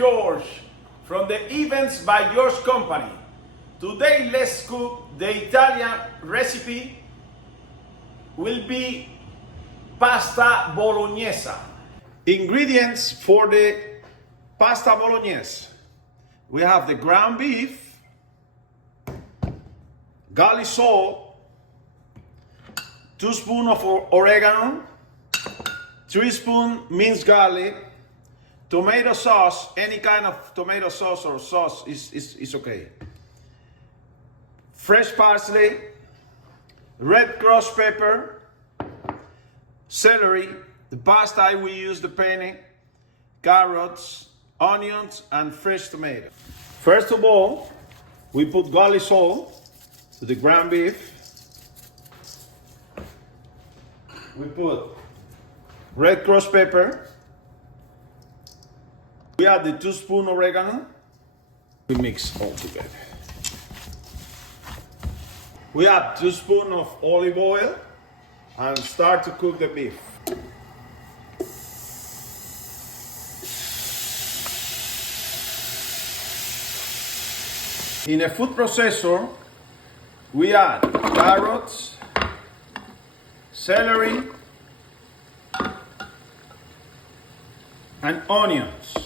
George from the Events by George Company. Today let's cook the Italian recipe. Will be pasta bolognese. Ingredients for the pasta bolognese. We have the ground beef, garlic salt, 2 spoons of oregano, 3 spoons minced garlic, tomato sauce, any kind of tomato sauce or sauce is okay. Fresh parsley, red crushed pepper, celery, the pasta I will use the penne, carrots, onions, and fresh tomato. First of all, we put garlic salt to the ground beef. We put red crushed pepper. We add the 2 spoons oregano. We mix all together. We add 2 spoons of olive oil and start to cook the beef. In a food processor, we add carrots, celery, and onions.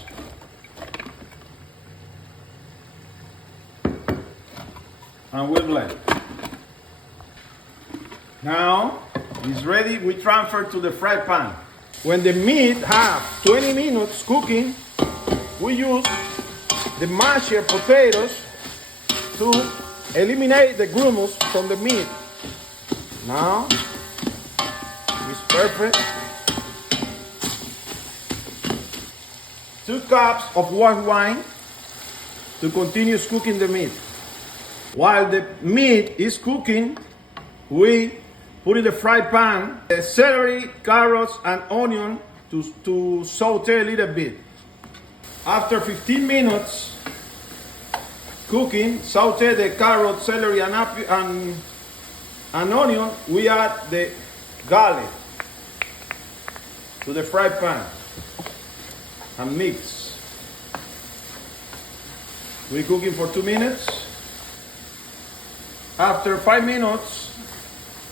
And we blend. Now it's ready. We transfer to the fry pan. When the meat have 20 minutes cooking, we use the mashed potatoes to eliminate the grumos from the meat. Now it's perfect. 2 cups of white wine to continue cooking the meat. While the meat is cooking, we put in the fry pan the celery, carrots, and onion to saute a little bit. After 15 minutes cooking, saute the carrot, celery, and onion. We add the garlic to the fry pan and mix. We're cooking for 2 minutes. After 5 minutes,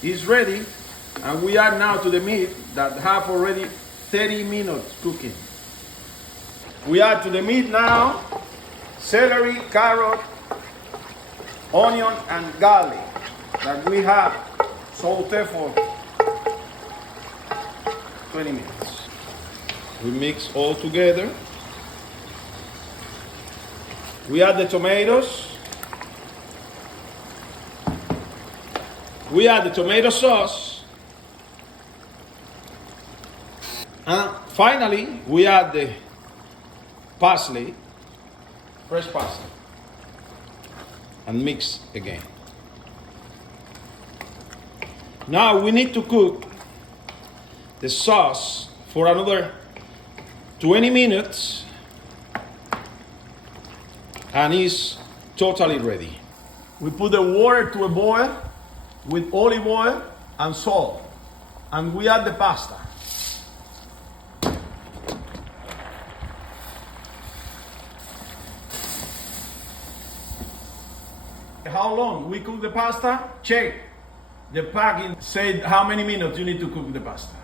it's ready, and we add now to the meat that have already 30 minutes cooking. We add to the meat now celery, carrot, onion, and garlic that we have sauteed for 20 minutes. We mix all together. We add the tomatoes. We add the tomato sauce. And finally, we add the parsley, fresh parsley, and mix again. Now we need to cook the sauce for another 20 minutes, and it's totally ready. We put the water to a boil with olive oil and salt, and we add the pasta. How long we cook the pasta? Check. The packing said how many minutes you need to cook the pasta.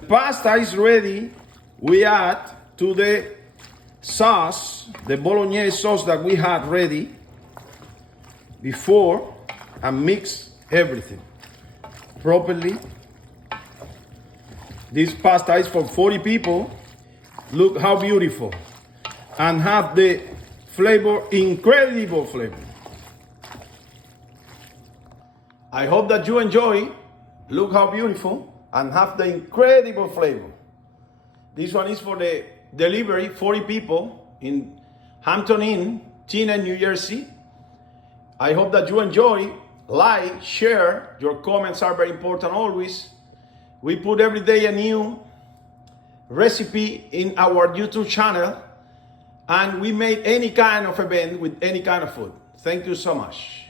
The pasta is ready. We add to the sauce, the bolognese sauce that we had ready before, and mix everything properly. This pasta is for 40 people. Look how beautiful, and have the flavor, incredible flavor. I hope that you enjoy. Look how beautiful, and have the incredible flavor. This one is for the delivery, 40 people in Hampton Inn, Teaneck, New Jersey. I hope that you enjoy. Like, share. Your comments are very important always. We put every day a new recipe in our YouTube channel, and we make any kind of event with any kind of food. Thank you so much.